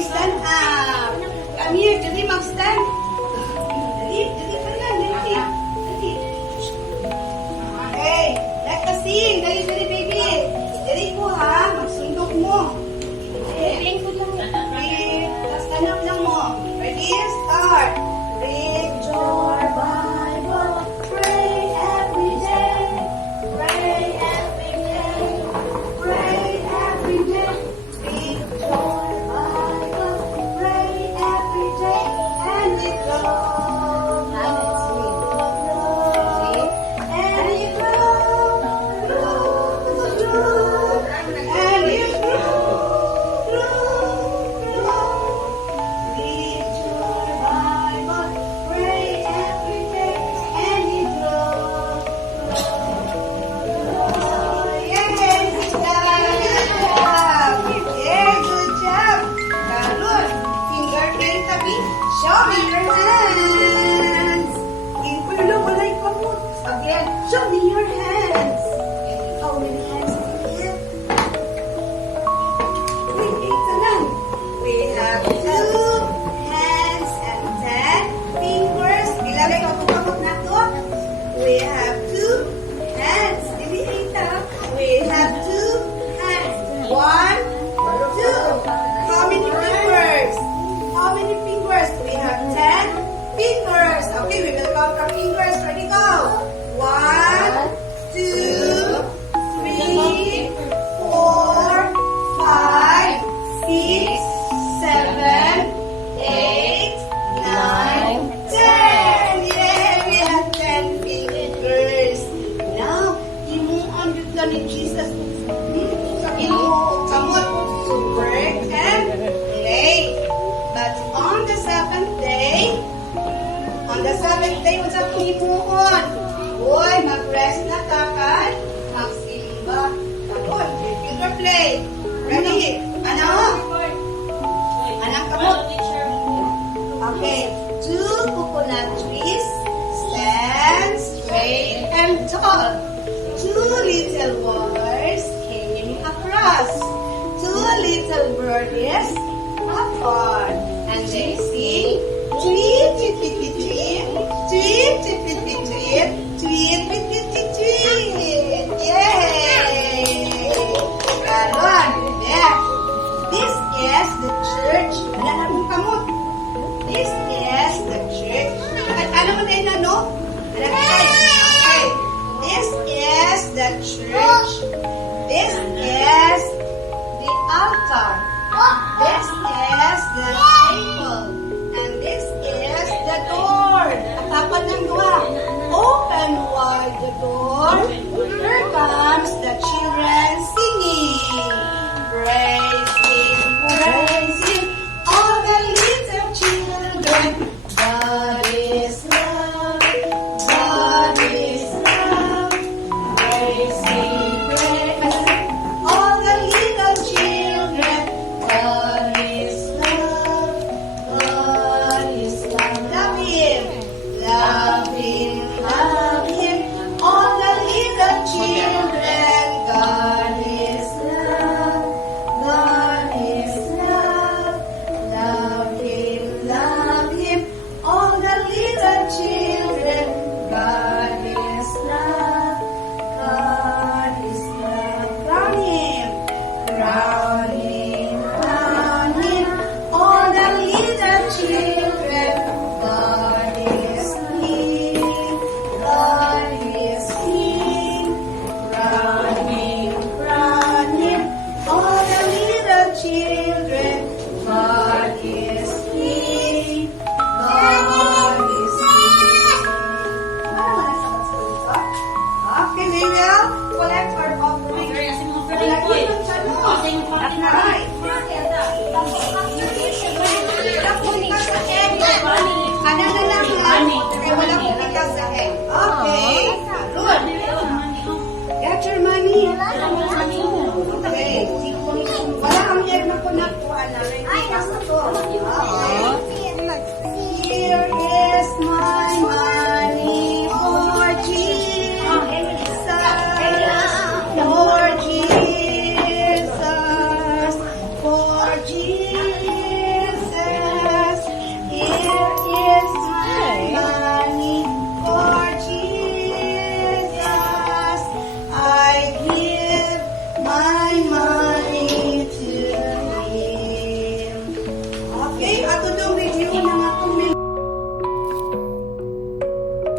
Stand up. Come here, Jadi mag-stand. Jadi ka lang, Jadi. Okay, let us sing. Dali, baby. Jadi po ha, magsundok mo. Okay, stand up lang mo. Ready? Start. Read your Bible. Pray every day. Pray every day. Pray every day. Read your Bible. Pray every day. And it grows. And it grows. And it grows. Read your Bible. Pray every day. And it grows. Yay! Good job! Yay! Good job! Carlos, finger train tabi. Show me your hands. Wala, wala ikaw mo. Again, show me your hands. How many hands do you have? Wait, ito lang. We have 2 hands and 10 fingers. Ilagay ko pagkakot na to. We have 2 hands. Dili ita. We have 2 hands. 1, 2. How many fingers? How many fingers? We have 10 fingers. Okay, we will count our fingers. Ready, go. 1, 2, 3, 4, 5, 6, 7, 8, 9, 10. Yay! We have 10 fingers. Now, himuon yun ka ni Jesus. Sa imo, kamot, to work and play. But on the 7th day, what's up himuon? Uy, mag-rest na takan, magsimba. Tapos, finger play. Ready? Ano? Anak kamot. Okay, 2 coconut trees stand straight and tall. 2 little waters came across. 2 little birdies apart. And they sing, tweet, tweet, tweet, tweet, tweet, tweet, tweet, tweet, tweet, tweet, tweet, tweet, tweet, tweet, tweet. Yay! Galon, there. This is the church. Alam mo kamot. This is the church. Alam mo na yun, ano? Alam mo tayo. Okay. This is the church. This is the altar. This